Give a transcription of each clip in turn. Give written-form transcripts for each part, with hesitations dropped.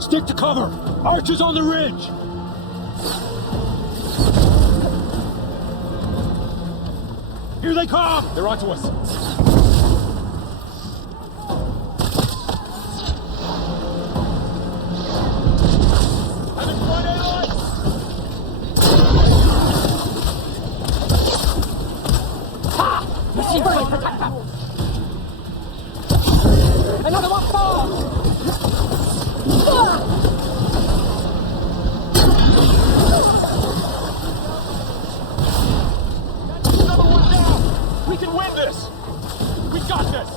Stick to cover! Archers on the ridge! Here they come! They're onto us! I'm in front, Aloy! Ha! Machine gun protect them! Another one falls! Another one down! We can win this! We got this!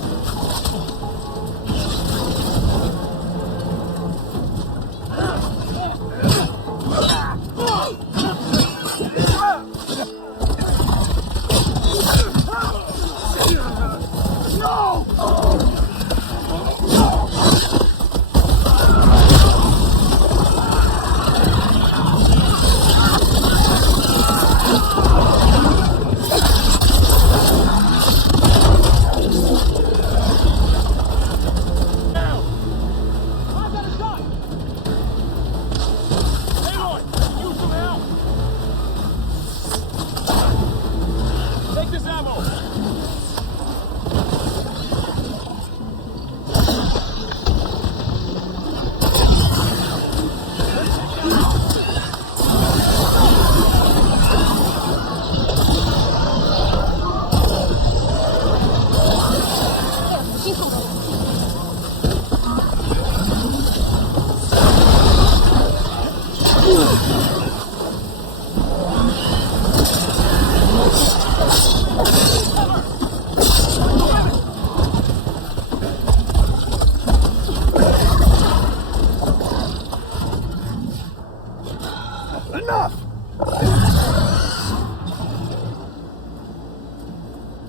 Enough!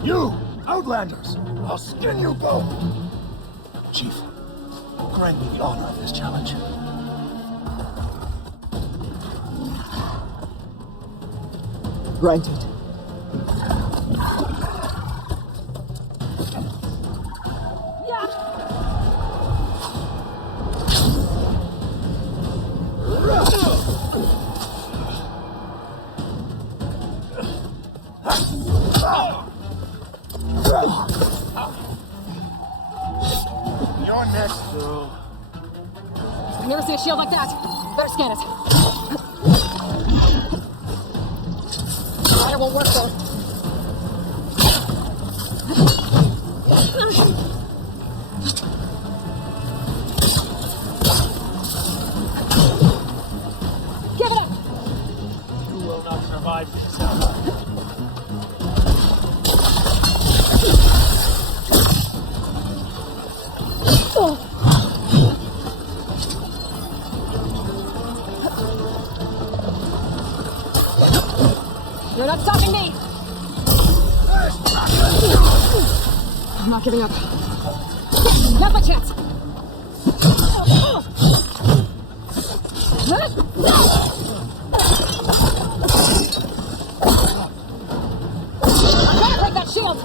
You, Outlanders! I'll skin you both! Chief, grant me the honor of this challenge. Granted. You're next, girl. I've never seen a shield like that. Better scan it. It won't work though. Give it up! You will not survive this. You're not stopping me! I'm not giving up. Now's my chance! I gotta break that shield!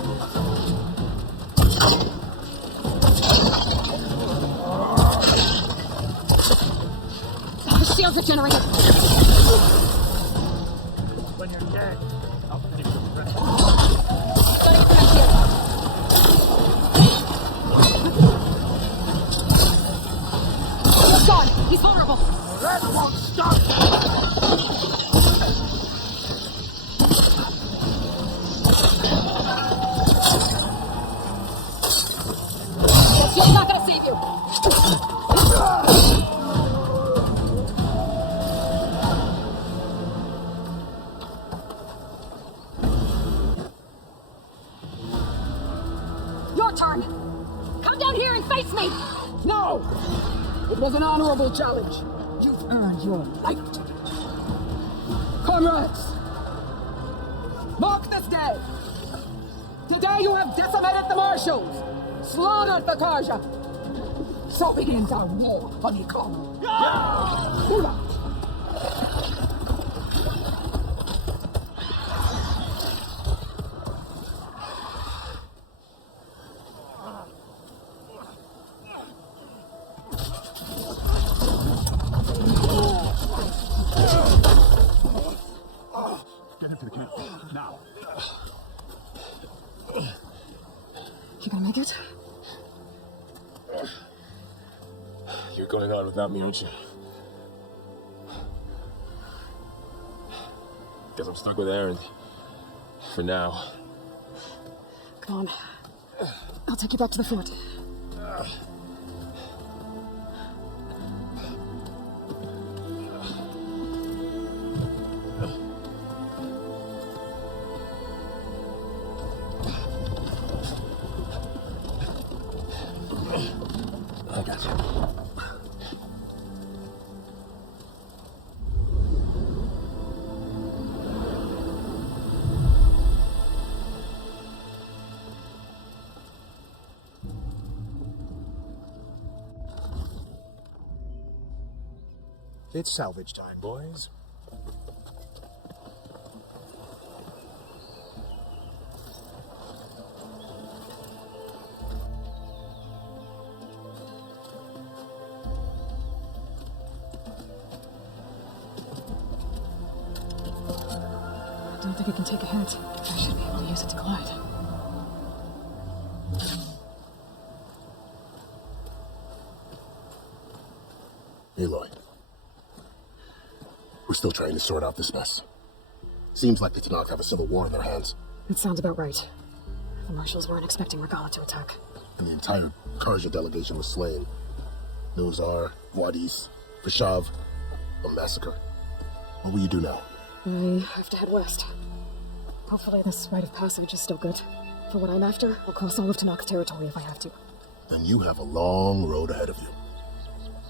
The shields are generated! When you're dead, I'll finish your rest. Gotta get back here! He's gone! He's vulnerable! That won't stop! That shield's not gonna save you! Your turn! Come down here and face me! No! It was an honorable challenge. You've earned your life. Comrades! Mark this day! Today you have decimated the marshals, slaughtered the Karja. So begins our war on the common. Hoorah! now. You gonna make it? You're going on without me, aren't you? Guess I'm stuck with Aaron. For now. Come on. I'll take you back to the fort. I got you. It's salvage time, boys. I don't think I can take a hit. I should be able to use it to glide. Aloy. We're still trying to sort out this mess. Seems like the Tanakh have a civil war in their hands. It sounds about right. The marshals weren't expecting Regala to attack. And the entire Karja delegation was slain. Nozar, Wadis, Vashav, a massacre. What will you do now? I have to head west. Hopefully this rite of passage is still good. For what I'm after, I'll cross all of Tanakh's territory if I have to. Then you have a long road ahead of you.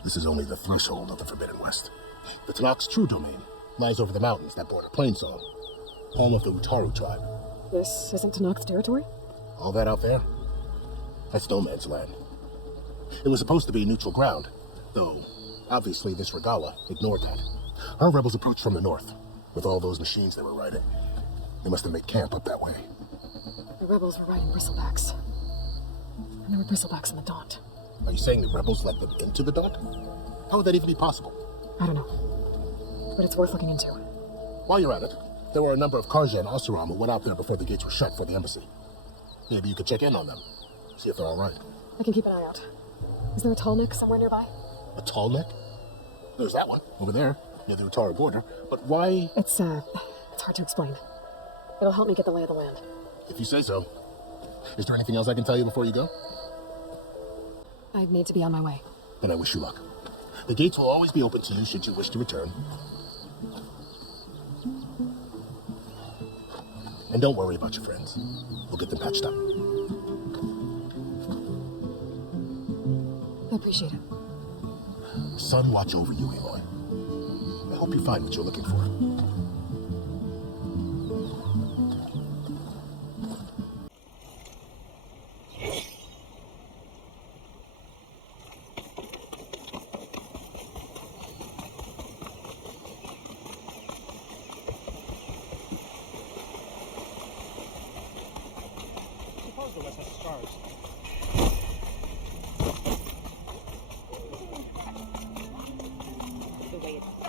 This is only the threshold of the Forbidden West. The Tanakh's true domain lies over the mountains that border Plainsong, home of the Utaru tribe. This isn't Tanakh's territory? All that out there? That's no man's land. It was supposed to be neutral ground, though obviously this Regala ignored that. Our rebels approached from the north, with all those machines they were riding. They must have made camp up that way. The rebels were riding bristlebacks. And there were bristlebacks in the Daunt. Are you saying the rebels let them into the Daunt? How would that even be possible? I don't know. But it's worth looking into. While you're at it, there were a number of Karja and Oseram who went out there before the gates were shut for the embassy. Maybe you could check in on them, see if they're all right. I can keep an eye out. Is there a tall neck somewhere nearby? A tall neck? There's that one, over there, near the Utaru border. But why? It's hard to explain. It'll help me get the lay of the land. If you say so. Is there anything else I can tell you before you go? I need to be on my way. Then I wish you luck. The gates will always be open to you should you wish to return. And don't worry about your friends. We'll get them patched up. I appreciate it. Sun watch over you, Aloy. I hope you find what you're looking for.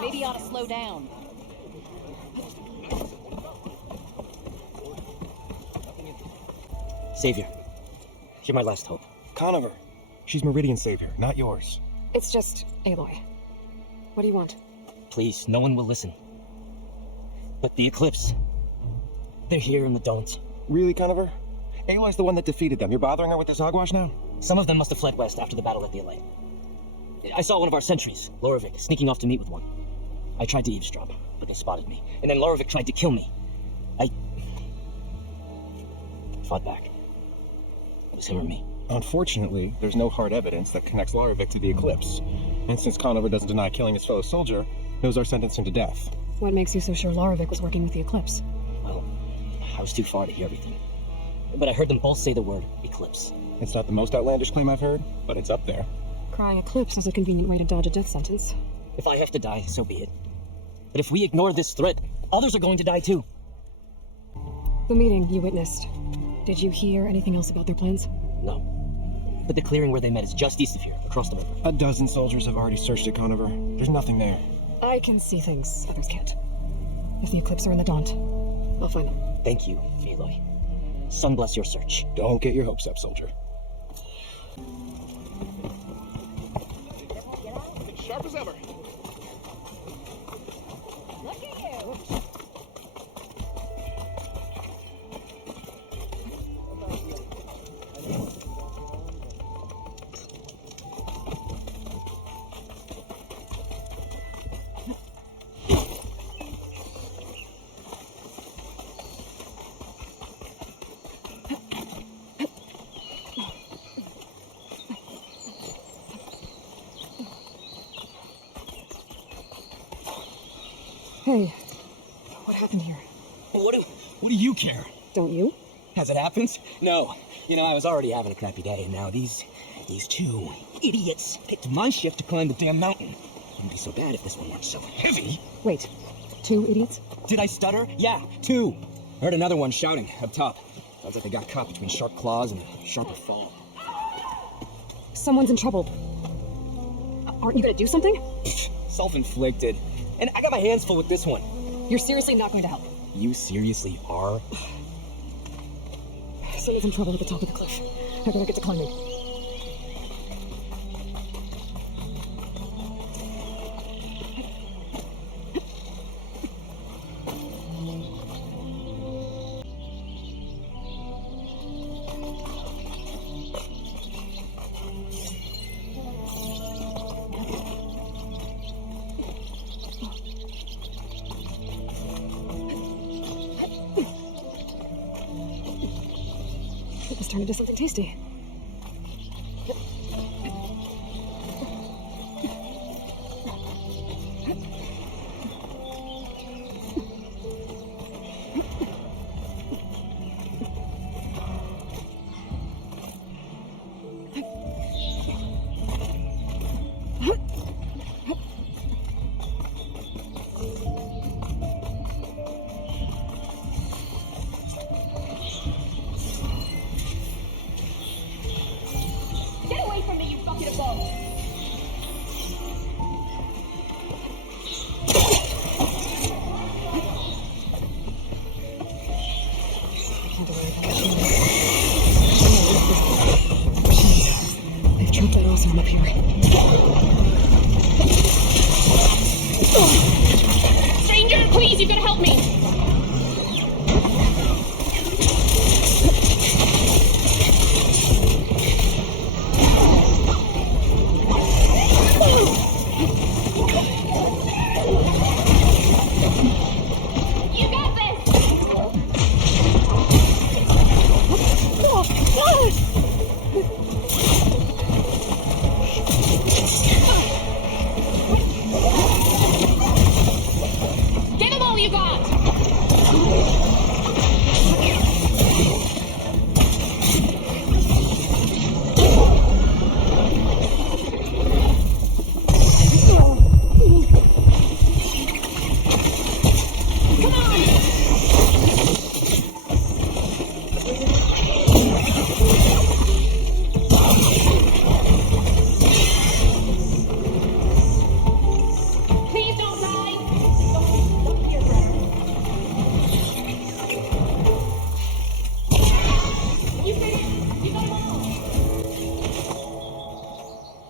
Maybe you ought to slow down. Savior, you're my last hope. Conover. She's Meridian's savior, not yours. It's just Aloy. What do you want? Please, no one will listen. But the Eclipse, they're here in the Daunt. Really, Conover? Aloy's the one that defeated them. You're bothering her with this hogwash now? Some of them must have fled west after the battle at the Aloy. I saw one of our sentries, Lorovic, sneaking off to meet with one. I tried to eavesdrop, but they spotted me. And then Lorovic tried to kill me. I fought back. It was him or me. Unfortunately, there's no hard evidence that connects Lorovic to the Eclipse. And since Conover doesn't deny killing his fellow soldier, those are sentenced him to death. What makes you so sure Lorovic was working with the Eclipse? Well, I was too far to hear everything. But I heard them both say the word Eclipse. It's not the most outlandish claim I've heard, but it's up there. Crying Eclipse is a convenient way to dodge a death sentence. If I have to die, so be it. But if we ignore this threat, others are going to die too. The meeting you witnessed. Did you hear anything else about their plans? No. But the clearing where they met is just east of here, across the river. A dozen soldiers have already searched it, Conover. There's nothing there. I can see things others can't. If the Eclipse are in the Daunt, I'll find them. Thank you, Aloy. Sun bless your search. Don't get your hopes up, soldier. Sharp as ever. Look at you. Hey, what happened here? What do you care? Don't you? Has it happened? No. You know, I was already having a crappy day, and now these two idiots picked my shift to climb the damn mountain. Wouldn't be so bad if this one weren't so heavy. Wait, 2 idiots? Did I stutter? Yeah, 2. I heard another one shouting up top. Sounds like they got caught between sharp claws and a sharper fall. Someone's in trouble. Aren't you gonna do something? Self-inflicted. And I got my hands full with this one. You're seriously not going to help? You seriously are? Someone's in trouble at the top of the cliff. I better get to climbing. Let's turn into something tasty. Get away from me, you bucket of balls! They've trapped that awesome up here. Stranger, please, you've got to help me! You got this! Give them all you got! Please don't die! Don't be afraid. You finished? You got them all!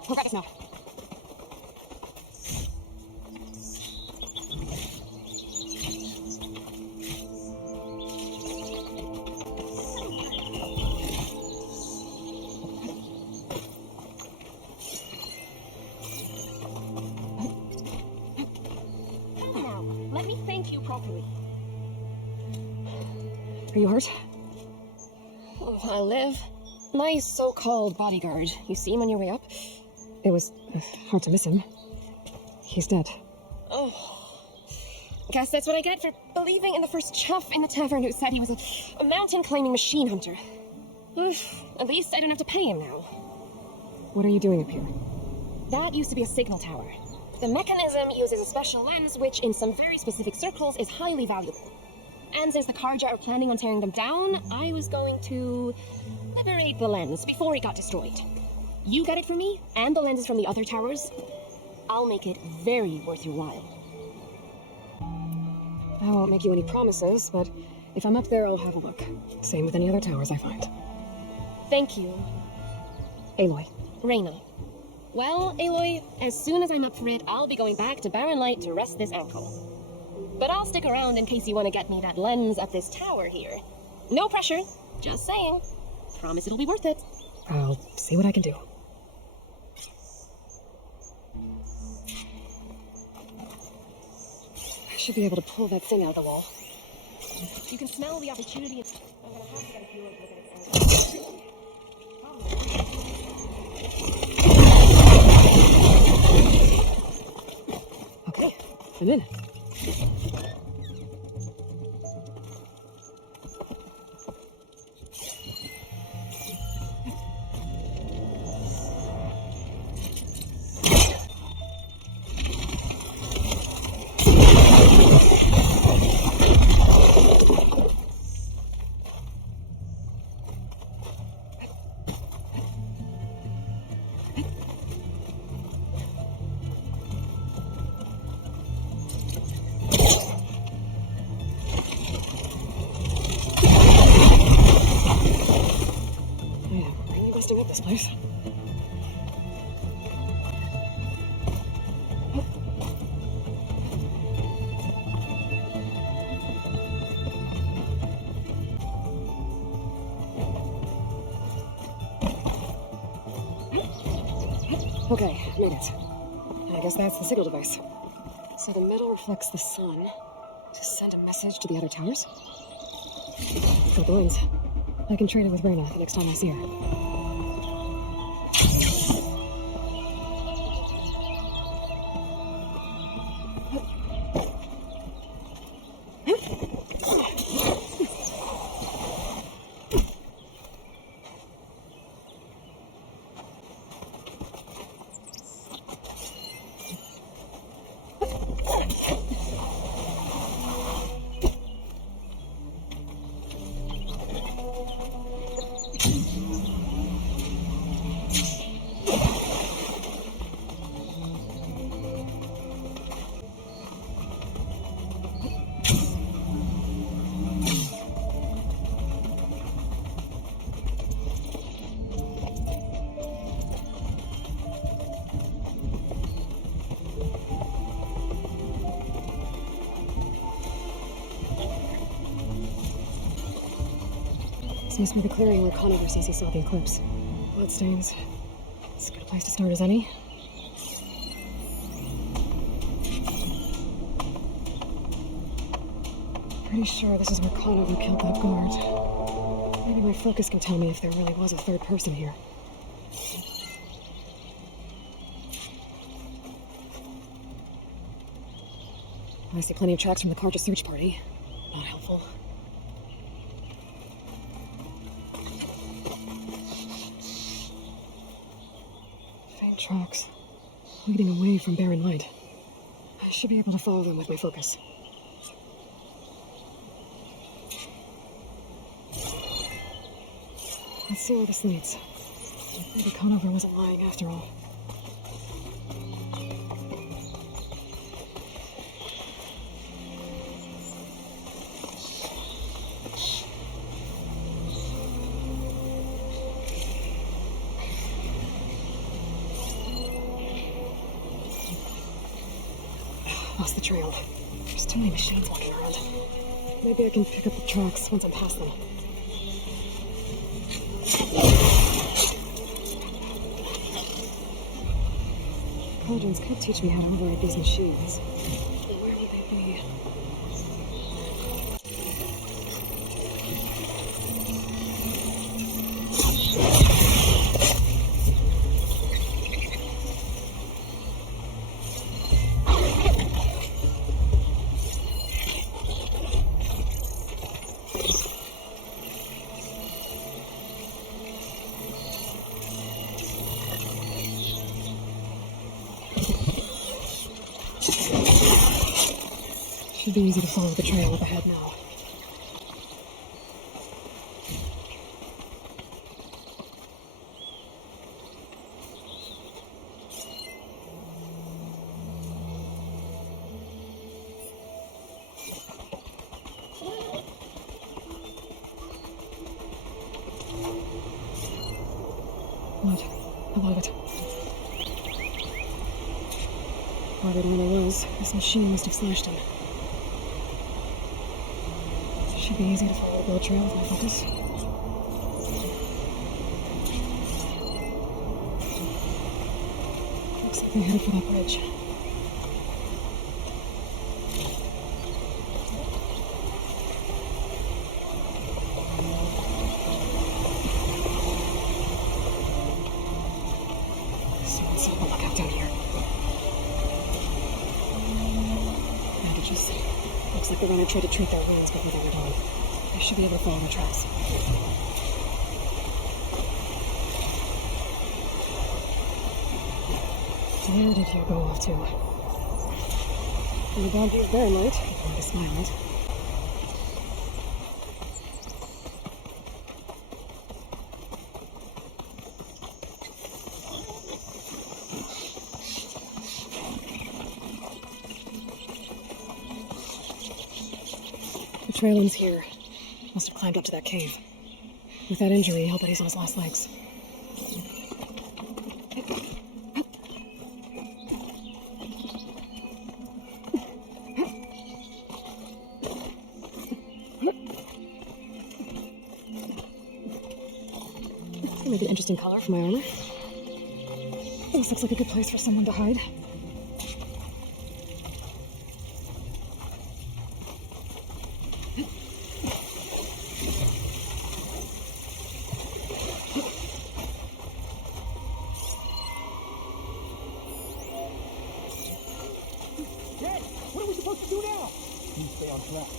We'll grab us now. Now, let me thank you properly. Are you hurt? Oh, I live. My so-called bodyguard. You see him on your way up? It was hard to miss him. He's dead. Oh. Guess that's what I get for believing in the first chuff in the tavern who said he was a mountain-climbing machine hunter. At least I don't have to pay him now. What are you doing up here? That used to be a signal tower. The mechanism uses a special lens which, in some very specific circles, is highly valuable. And since the Karja are planning on tearing them down, I was going to liberate the lens before it got destroyed. You get it for me, and the lenses from the other towers. I'll make it very worth your while. I won't make you any promises, but If I'm up there, I'll have a look. Same with any other towers I find. Thank you, Aloy. Reyna. Well, Aloy, as soon as I'm up for it, I'll be going back to Barren Light to rest this ankle. But I'll stick around in case you want to get me that lens up this tower here. No pressure, just saying. Promise it'll be worth it. I'll see what I can do. I should be able to pull that thing out of the wall. You can smell the opportunity. I'm gonna have to get a few look at its Okay, I'm in. Busting up this place. Okay, made it. I guess that's the signal device. So the metal reflects the sun to send a message to the other towers? Got the lens. I can trade it with Reyna the next time I see her. This must be the clearing where Conover says he saw the eclipse. Bloodstains. It's as good a place to start as any. Pretty sure this is where Conover killed that guard. Maybe my focus can tell me if there really was a third person here. I see plenty of tracks from the Karja search party. Not helpful. Faint tracks, leading away from Barren Light. I should be able to follow them with my focus. Let's see where this leads. Maybe Conover wasn't lying after all. Lost the trail. There's too many machines walking around. Maybe I can pick up the tracks once I'm past them. Cauldrons could teach me how to override these machines. But where would they be? Should be easy to follow the trail up ahead now. believe it. Harder than it was, this machine must have slashed him. Should be easy to follow the blood trail with my focus. Looks like they're headed for that bridge. The runner tried to treat their wounds before they went on. I should be able to follow their tracks. Where did you go off to? And the dog used their light, if I smiled. The trail ends here. Must have climbed up to that cave. With that injury, I'll bet he's on his last legs. Maybe an interesting color for my armor. This looks like a good place for someone to hide.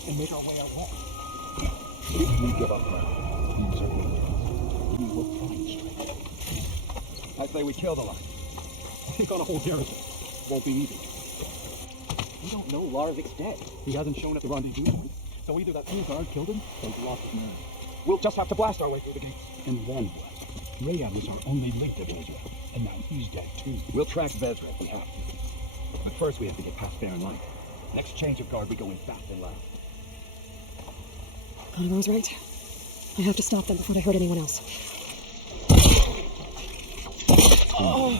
And make our way out home. If we give up now, these are Indians. We will find strength. I say we kill the line. Take on a whole garrison. Won't be easy. We don't know Larovik's dead. He hasn't shown at the rendezvous point, so either that old guard killed him, or he lost his man. We'll just have to blast our way through the gates. And then what? Rayad was our only link to Vezra, and now he's dead too. We'll track Vezra if we have to. But first we have to get past Baron Light. Next change of guard, we go in fast and loud. Connor's right. I have to stop them before they hurt anyone else. Oh.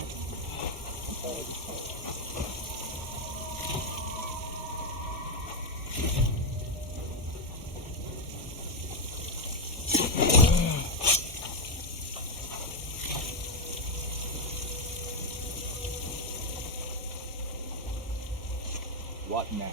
What now?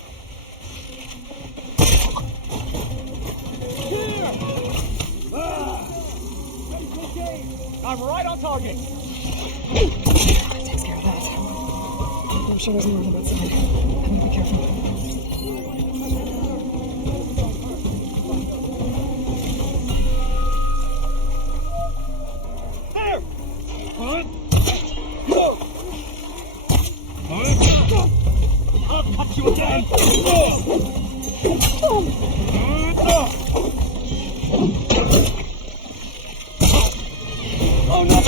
I'm right on target. That takes care of that. I'm sure there's more on that side. I'm gonna be careful. There! I'll cut you again! Oh no!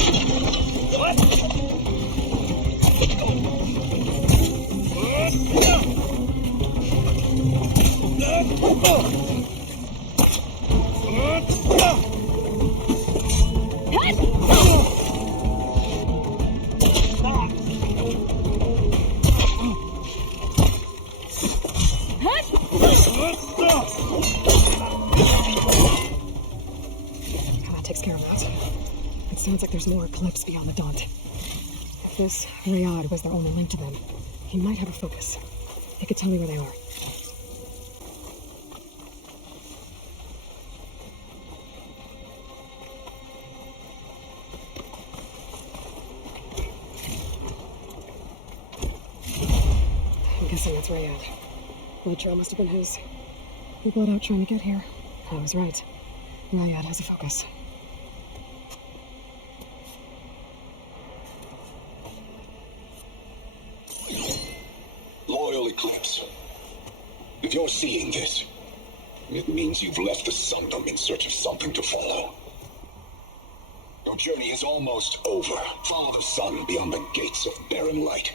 That takes care of that. It sounds like there's more cliffs beyond the Daunt. If this Rayad was their only link to them, he might have a focus. He could tell me where they are. I'm guessing that's Rayad. Blood trail must have been his. He bled out trying to get here. I was right. Rayad has a focus. Loyal Eclipse, if you're seeing this, it means you've left the Sundom in search of something to follow. Your journey is almost over. Follow the sun beyond the gates of barren light,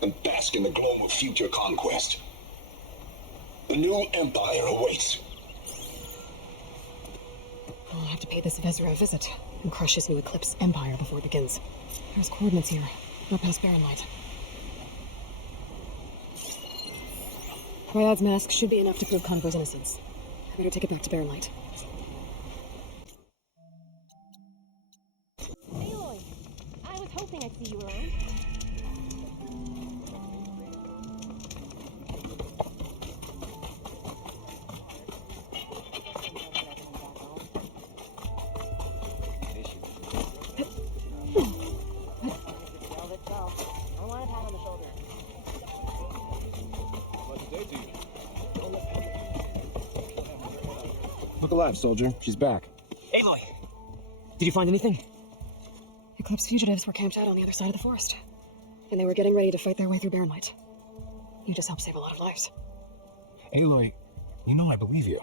and bask in the glow of future conquest. The new empire awaits. I'll have to pay this Vezra a visit and crush his new Eclipse empire before it begins. There's coordinates here, not past Barren Light. Ryad's mask should be enough to prove Conover's innocence. I better take it back to Barren Light. Aloy, I was hoping I'd see you around. Look alive, soldier. She's back. Aloy! Did you find anything? Eclipse fugitives were camped out on the other side of the forest, and they were getting ready to fight their way through Barren Light. You just helped save a lot of lives. Aloy, you know I believe you.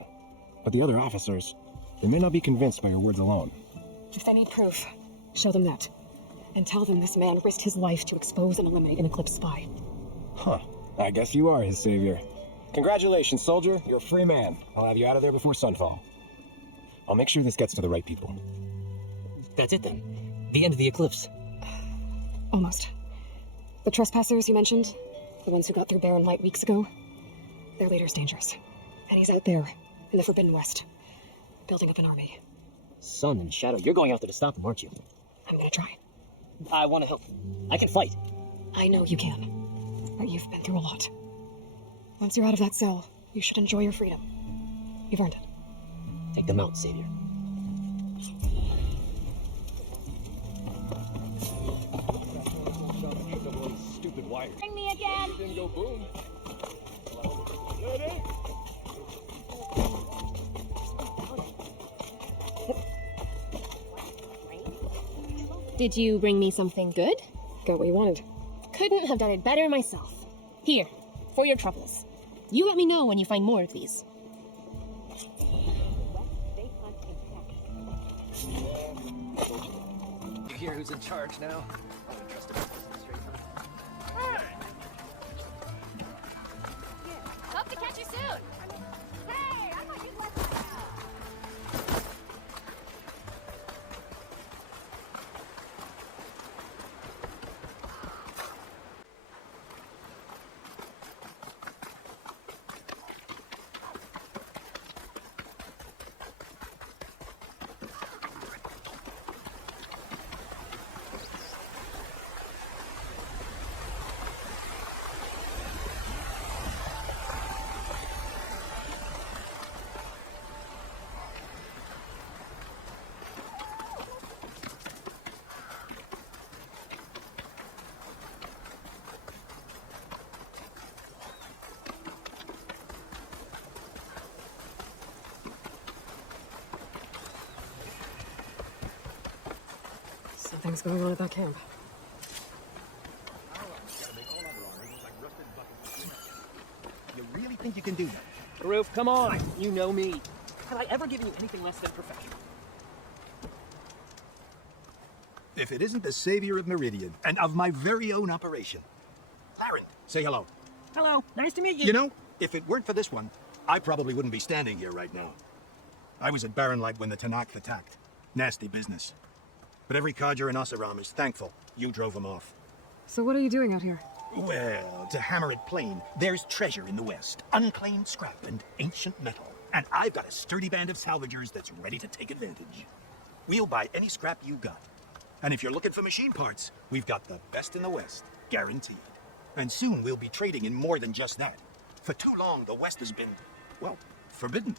But the other officers, they may not be convinced by your words alone. If they need proof, show them that. And tell them this man risked his life to expose and eliminate an Eclipse spy. Huh. I guess you are his savior. Congratulations, soldier. You're a free man. I'll have you out of there before sunfall. I'll make sure this gets to the right people. That's it then. The end of the eclipse. Almost. The trespassers you mentioned, the ones who got through Barren Light weeks ago, their leader's dangerous. And he's out there, in the Forbidden West, building up an army. Sun and Shadow, you're going out there to stop him, aren't you? I'm gonna try. I want to help. I can fight. I know you can, but you've been through a lot. Once you're out of that cell, you should enjoy your freedom. You've earned it. Take them out, savior. Stupid wire. Bring me again! Didn't go boom. Did you bring me something good? Got what you wanted. Couldn't have done it better myself. Here, for your troubles. You let me know when you find more of these. You hear who's in charge now? I don't trust him. Hope to catch you soon. Hey, I thought you'd let me out. Something's going on at that camp. You really think you can do that? Roof, come on. You know me. Have I ever given you anything less than perfection? If it isn't the savior of Meridian and of my very own operation. Laren, say hello. Hello. Nice to meet you. You know, if it weren't for this one, I probably wouldn't be standing here right now. I was at Barren Light when the Tanakh attacked. Nasty business. But every codger in Oseram is thankful you drove them off. So what are you doing out here? Well, to hammer it plain, there's treasure in the West, unclaimed scrap and ancient metal. And I've got a sturdy band of salvagers that's ready to take advantage. We'll buy any scrap you got. And if you're looking for machine parts, we've got the best in the West, guaranteed. And soon we'll be trading in more than just that. For too long, the West has been, well, forbidden,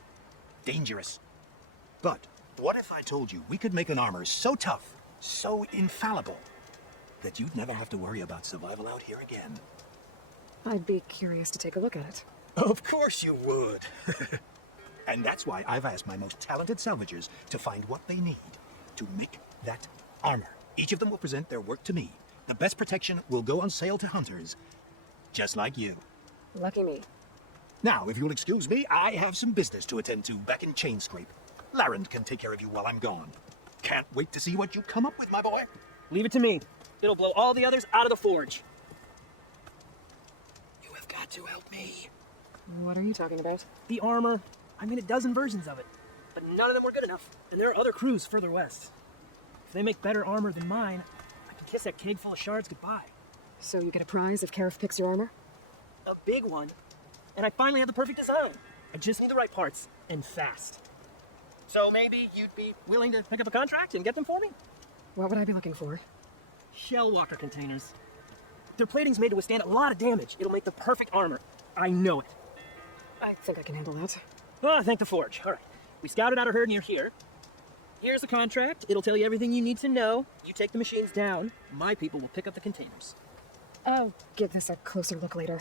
dangerous. But what if I told you we could make an armor so tough, so infallible, that you'd never have to worry about survival out here again? I'd be curious to take a look at it. Of course you would. And that's why I've asked my most talented salvagers to find what they need to make that armor. Each of them will present their work to me. The best protection will go on sale to hunters, just like you. Lucky me. Now, if you'll excuse me, I have some business to attend to back in Chainscrape. Laren can take care of you while I'm gone. Can't wait to see what you come up with, my boy. Leave it to me. It'll blow all the others out of the forge. You have got to help me. What are you talking about? The armor. I made a dozen versions of it, but none of them were good enough. And there are other crews further west. If they make better armor than mine, I can kiss that keg full of shards goodbye. So you get a prize if Karif picks your armor? A big one. And I finally have the perfect design. I just need the right parts, and fast. So maybe you'd be willing to pick up a contract and get them for me? What would I be looking for? Shell walker containers. Their plating's made to withstand a lot of damage. It'll make the perfect armor. I know it. I think I can handle that. Ah, thank the Forge. All right. We scouted out a herd near here. Here's the contract. It'll tell you everything you need to know. You take the machines down. My people will pick up the containers. I'll give this a closer look later.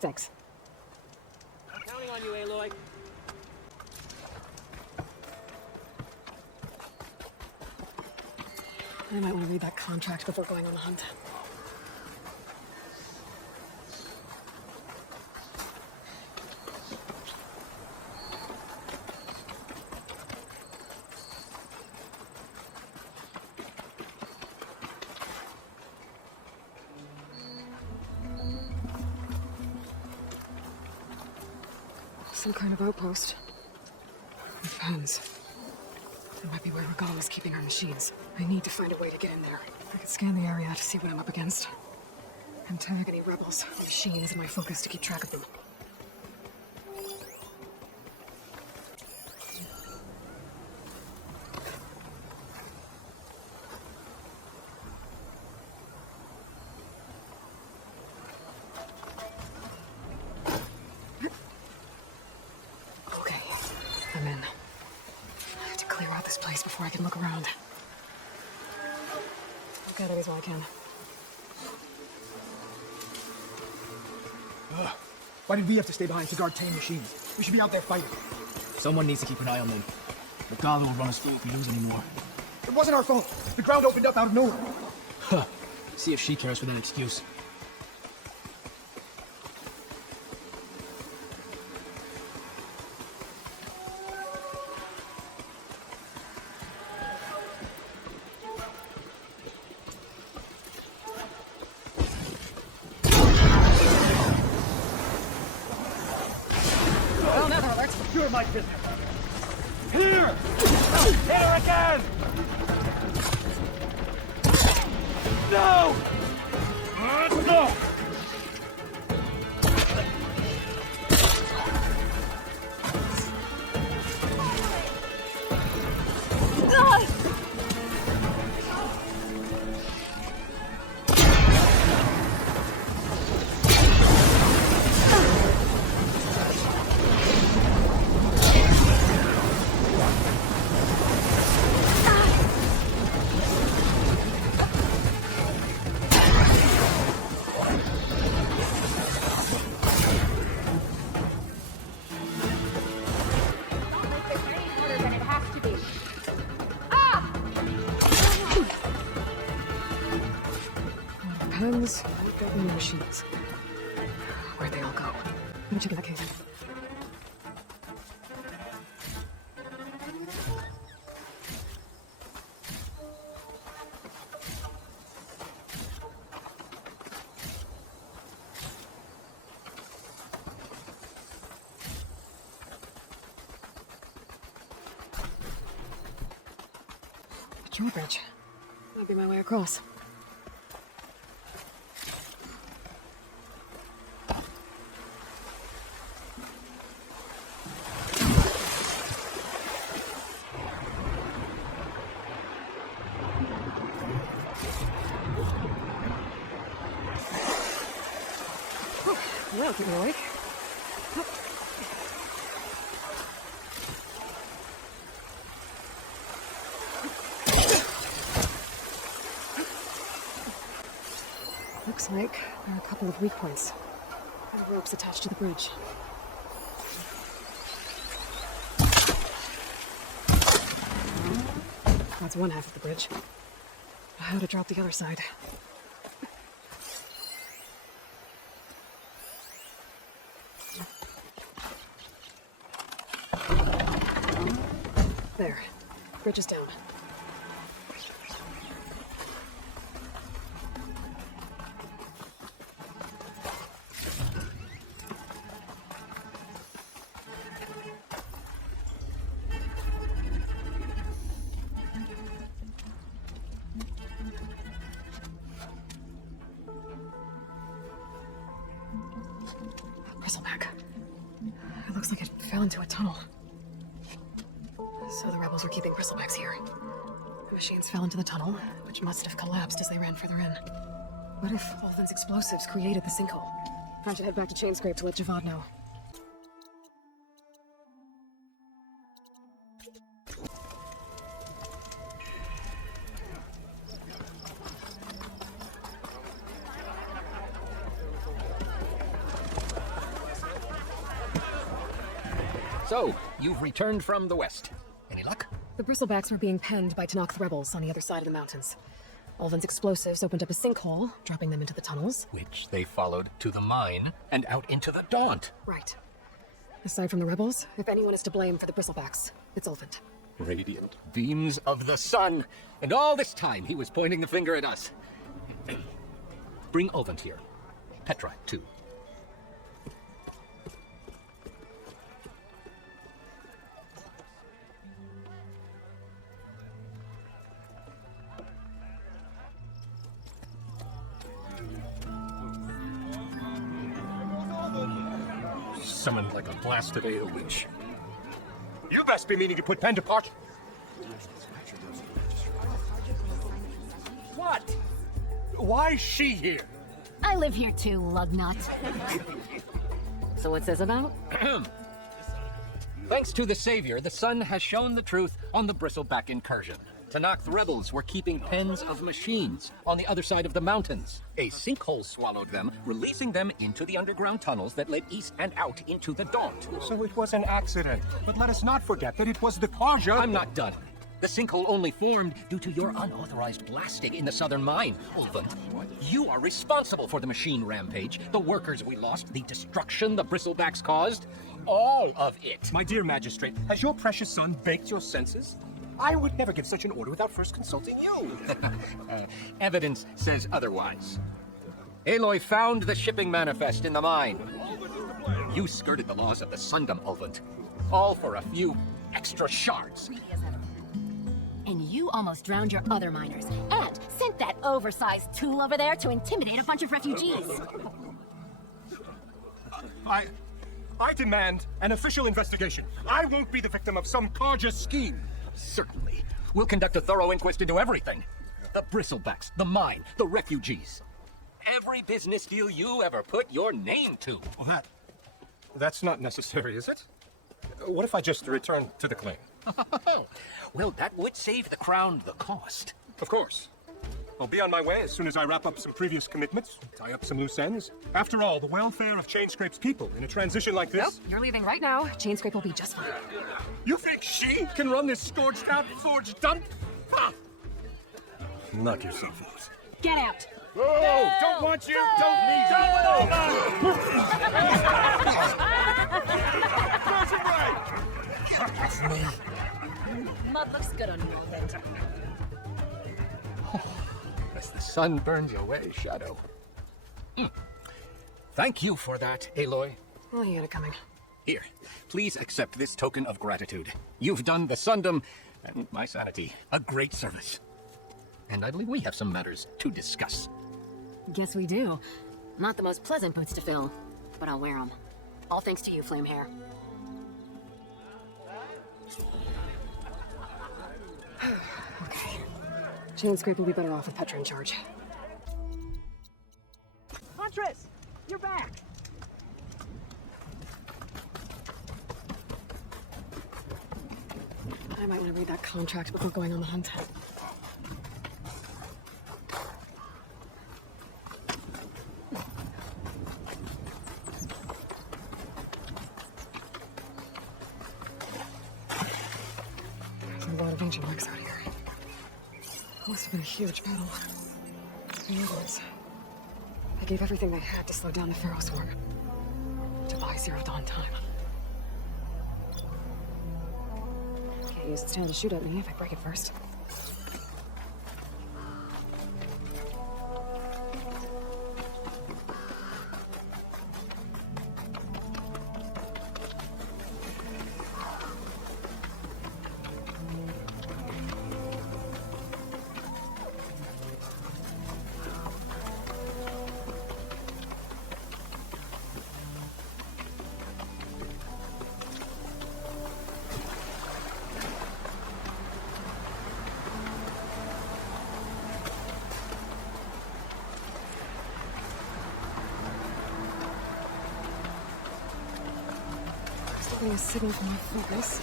Thanks. I'm counting on you, Aloy. I might want to read that contract before going on the hunt. Some kind of outpost. With pens. That might be where Regala is keeping our machines. I need to find a way to get in there. I can scan the area to see what I'm up against. And tag any rebels or machines in my focus to keep track of them. Okay, I'm in. I have to clear out this place before I can look around. I'll gather these while I can. Why did we have to stay behind to guard tame machines? We should be out there fighting. Someone needs to keep an eye on them. Regala will run us through if we lose any more. It wasn't our fault. The ground opened up out of nowhere. Huh. See if she cares for that excuse. Well, now that works. You're my business. Here! Hit her again! No! Let's go! Pens, and machines. Where'd they all go? Let me check that case. The drawbridge. That'll be my way across. Well, keep me awake. Looks like there are a couple of weak points. There are ropes attached to the bridge. That's one half of the bridge. How to drop the other side? There. Bridge is down. bristleback. It looks like it fell into a tunnel. So the rebels were keeping bristlebacks here. The machines fell into the tunnel, which must have collapsed as they ran further in. What if Ulvin's explosives created the sinkhole? I should head back to Chainscrape to let Javad know. So, you've returned from the west. Any luck? The bristlebacks were being penned by Tanakh rebels on the other side of the mountains. Ulvin's explosives opened up a sinkhole, dropping them into the tunnels. Which they followed to the mine and out into the Daunt. Right. Aside from the rebels, if anyone is to blame for the bristlebacks, it's Ulvin. Radiant beams of the sun. And all this time he was pointing the finger at us. Bring Ulvin here. Petra, too. Summoned like a blasted ale witch. You best be meaning to put pen to part. What? Why's she here? I live here too, lugnut. So what's this about? Thanks to the Savior, the sun has shown the truth on the bristleback incursion. Tanakh rebels were keeping pens of machines on the other side of the mountains. A sinkhole swallowed them, releasing them into the underground tunnels that led east and out into the Daunt. So it was an accident. But let us not forget that it was the Kaja. I'm not done. The sinkhole only formed due to your unauthorized blasting in the southern mine, Ulvin. You are responsible for the machine rampage, the workers we lost, the destruction the bristlebacks caused. All of it. My dear magistrate, has your precious son baked your senses? I would never give such an order without first consulting you. Evidence says otherwise. Aloy found the shipping manifest in the mine. You skirted the laws of the Sundom, Ulvin. All for a few extra shards. And you almost drowned your other miners, and sent that oversized tool over there to intimidate a bunch of refugees. I demand an official investigation. I won't be the victim of some Kaja scheme. Certainly. We'll conduct a thorough inquest into everything. The bristlebacks, the mine, the refugees. Every business deal you ever put your name to. Well, that's not necessary, is it? What if I just return to the claim? Well, that would save the crown the cost. Of course. I'll be on my way as soon as I wrap up some previous commitments, tie up some loose ends. After all, the welfare of Chainscrape's people in a transition like this... Nope, you're leaving right now. Chainscrape will be just fine. You think she can run this scorched-out forged dump? Ha! Knock yourself out. Get out! Oh, don't want you, don't need you! Mud looks good on you, Ulvin. As the sun burns away, Shadow. Thank you for that, Aloy. Oh, you got it coming. Here, please accept this token of gratitude. You've done the Sundom, and my sanity, a great service. And I believe we have some matters to discuss. Guess we do. Not the most pleasant boots to fill, but I'll wear them. All thanks to you, Flame Hair. Okay. Chainscrape will be better off with Petra in charge. Huntress! You're back! I might want to read that contract before going on the hunt. There's a lot of ancient works out here. Must have been a huge battle. The others. They gave everything they had to slow down the Pharaoh swarm. To buy Zero Dawn time. Can't use its tail to shoot at me if I break it first. Putting a signal for my focus.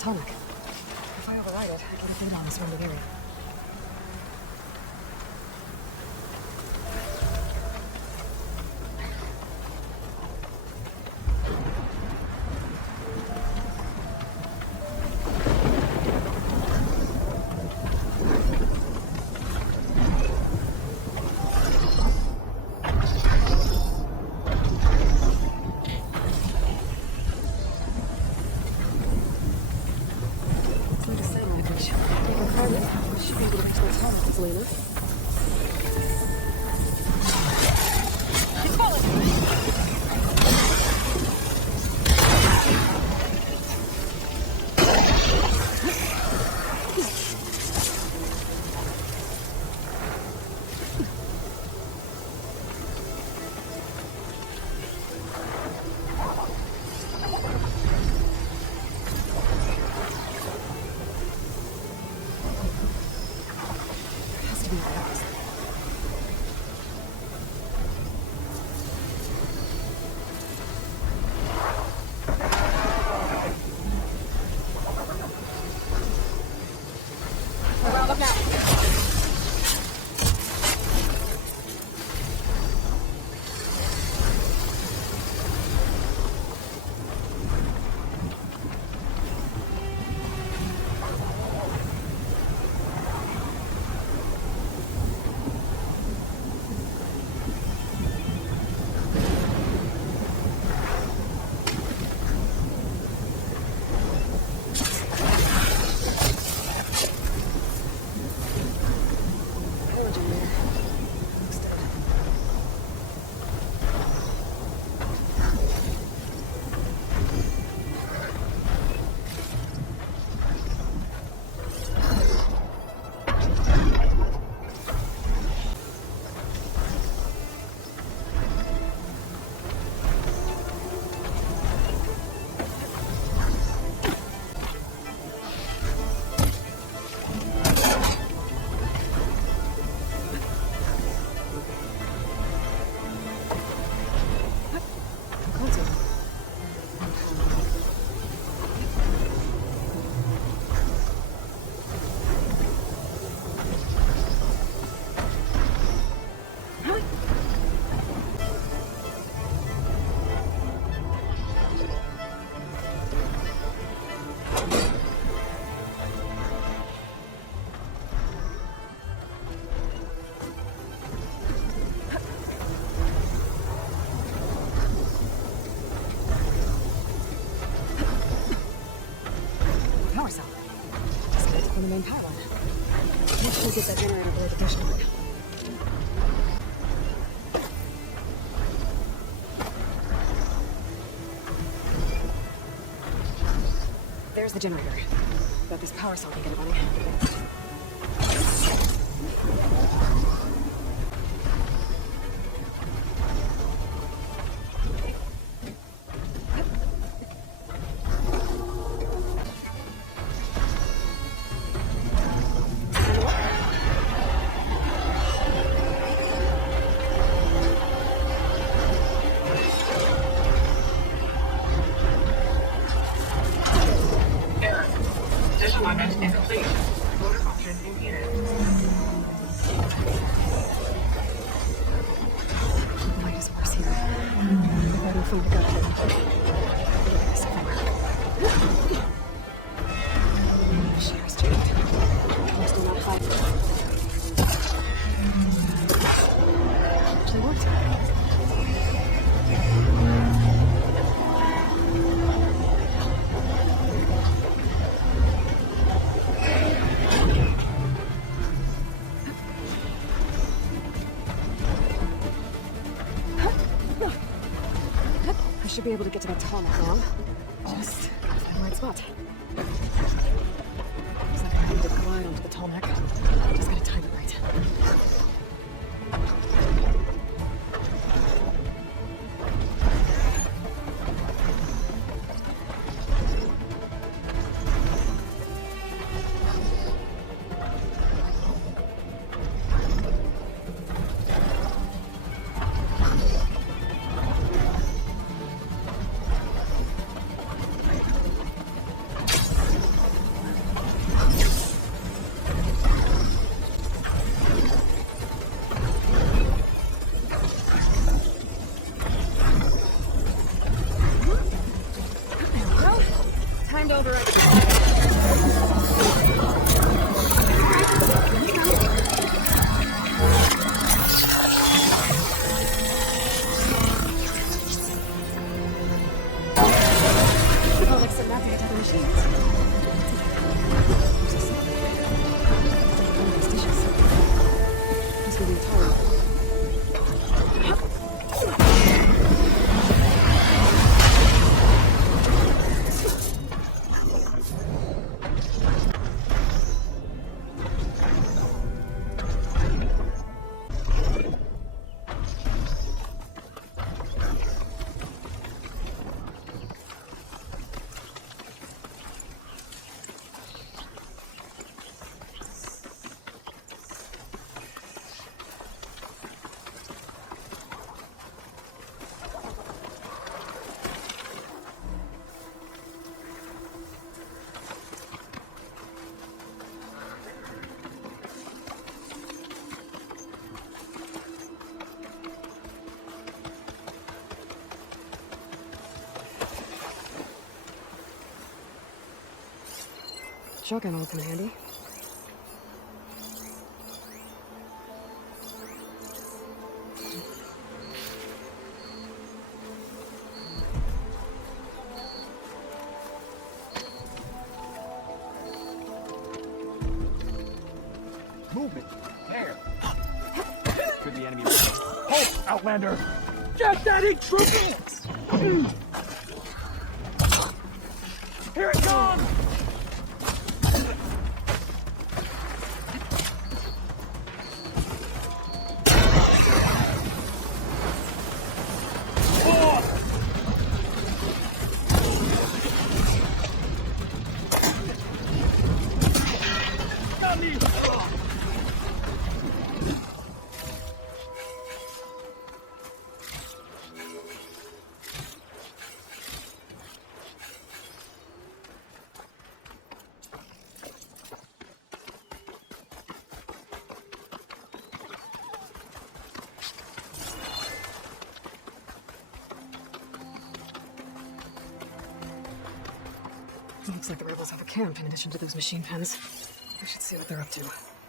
Tarmac. If I override it, I get a data on the surrounding area. The main power line. Make sure we get that generator below the dish line. There's the generator. Bet this power cell can get it running. Should be able to get to that tarmac now. Just gotta find the right spot. Looks like I need to glide onto the tarmac. Just gotta time it right. Shotgun will come in handy. Movement. There. Could be enemy. Halt, Outlander! Get that intruder! Here it comes! Looks like the rebels have a camp in addition to those machine pens. We should see what they're up to.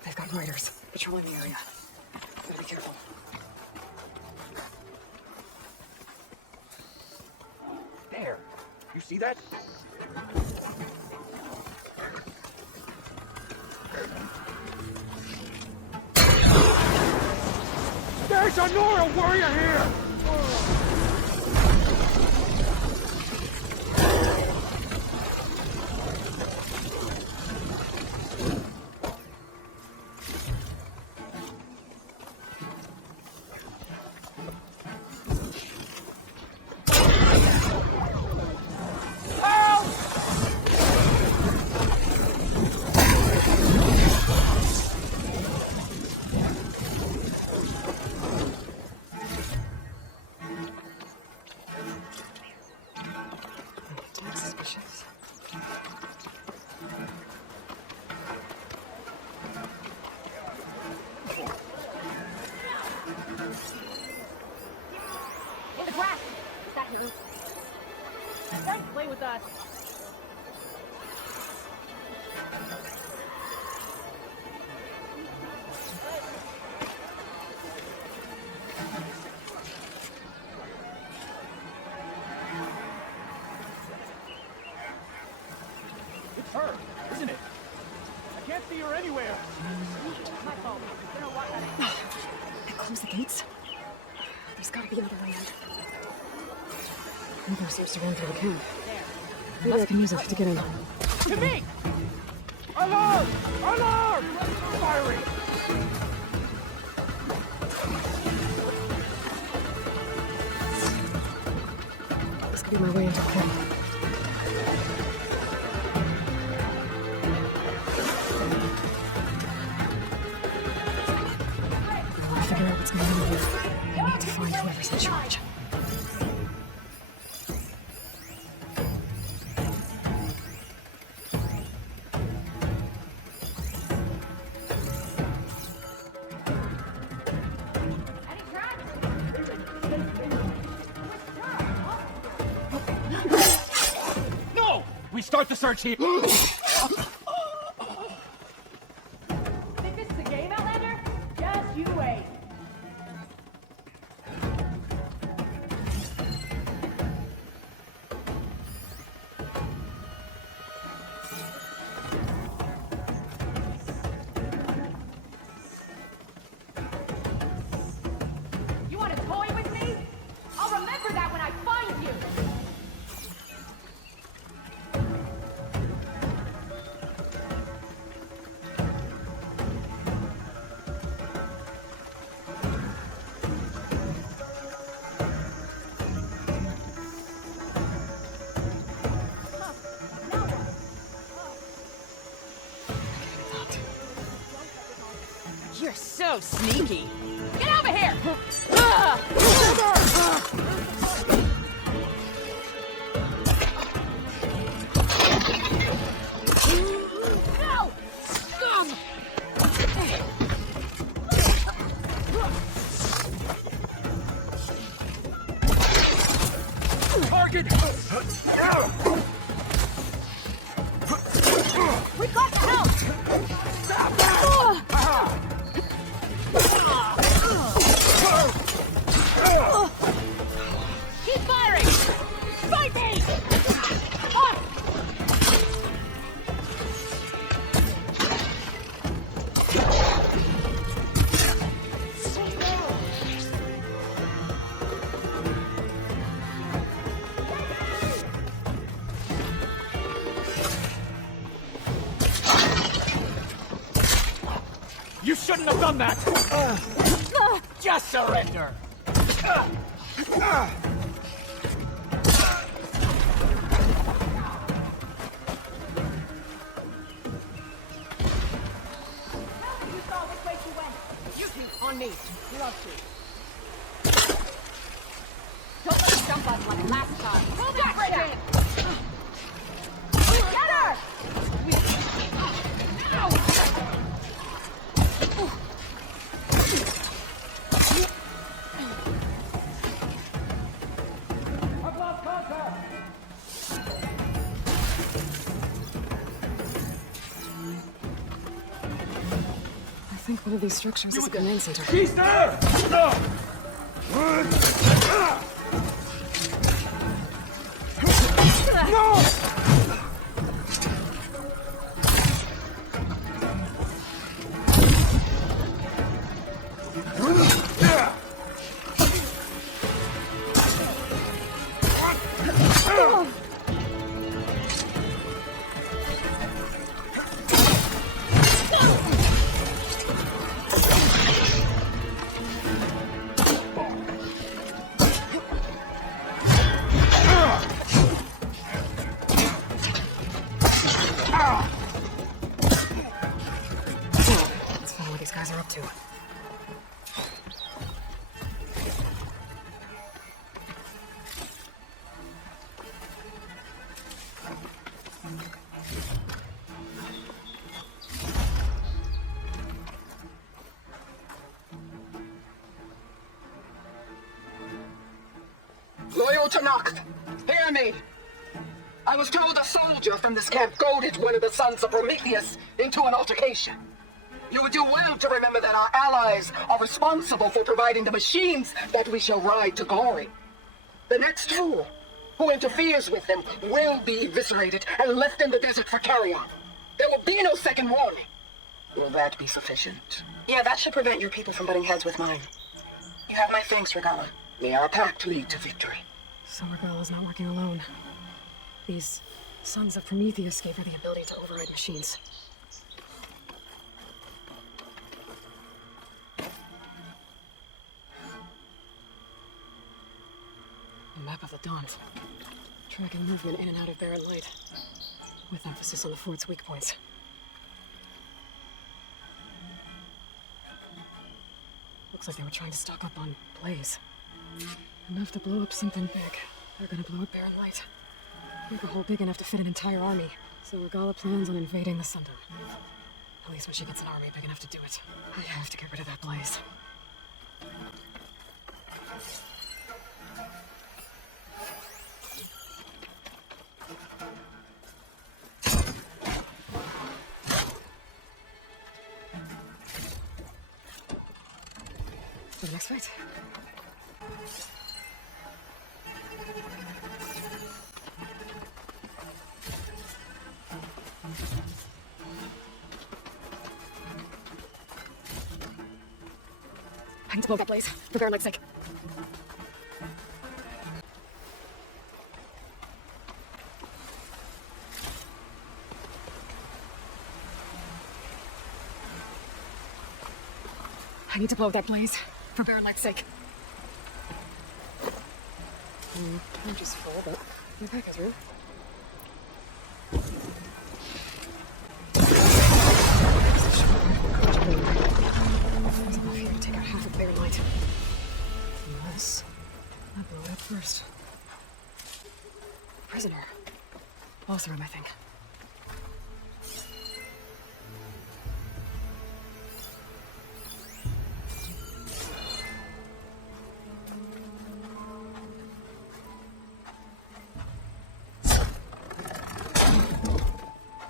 They've got riders patrolling the area. Gotta be careful. There. You see that? There's a Nora warrior here! It's her, isn't it? I can't see her anywhere. My fault. They closed the gates? There's gotta be another way in. Mother seems to run through the camp. Maybe I can use it to get in. To me! Alarm! Alarm! Firing! This could be my way into the camp. I want to figure out what's going on here. I need to find whoever's in charge. We start the search here. Think this is a game, Outlander? Just you wait. You want to toy with me? I'll remember that when I find you. You're so sneaky. Get over here! No! Scum! Target! We got You shouldn't have done that! Just surrender! You saw which way she went. You two, on me. You love to. Don't let her jump us like last time. Pull that bridge! Get her! I think one of these structures is a command center. She's there! No! Let's find what these guys are up to. Loyal to Noct, hear me. I was told a soldier from this camp goaded one of the sons of Prometheus into an altercation. You would do well to remember that our allies are responsible for providing the machines that we shall ride to glory. The next fool who interferes with them will be eviscerated and left in the desert for carrion. There will be no second warning. Will that be sufficient? Yeah, that should prevent your people from butting heads with mine. You have my thanks, Regala. May our pact lead to victory. So Regala's not working alone. These sons of Prometheus gave her the ability to override machines. A map of the Dawns. Tracking movement in and out of barren light. With emphasis on the fort's weak points. Looks like they were trying to stock up on blaze. Enough to blow up something big. They're gonna blow up barren light. Make a hole big enough to fit an entire army. So Regala plans on invading the Sundom. At least when she gets an army big enough to do it. I have to get rid of that blaze. For the next fight. I need to blow that blaze, for Baron Light's sake. I need to blow that blaze, for Baron Light's sake. I'm just full, but my pack has room. There's enough here to take out half of Baron Light. Unless I blow it up first. Prisoner. Also room, I think.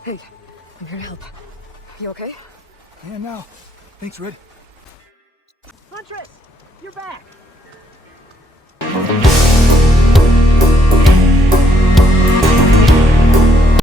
Hey, I'm here to help. You okay? Yeah, no. Thanks, Red. Huntress, you're back.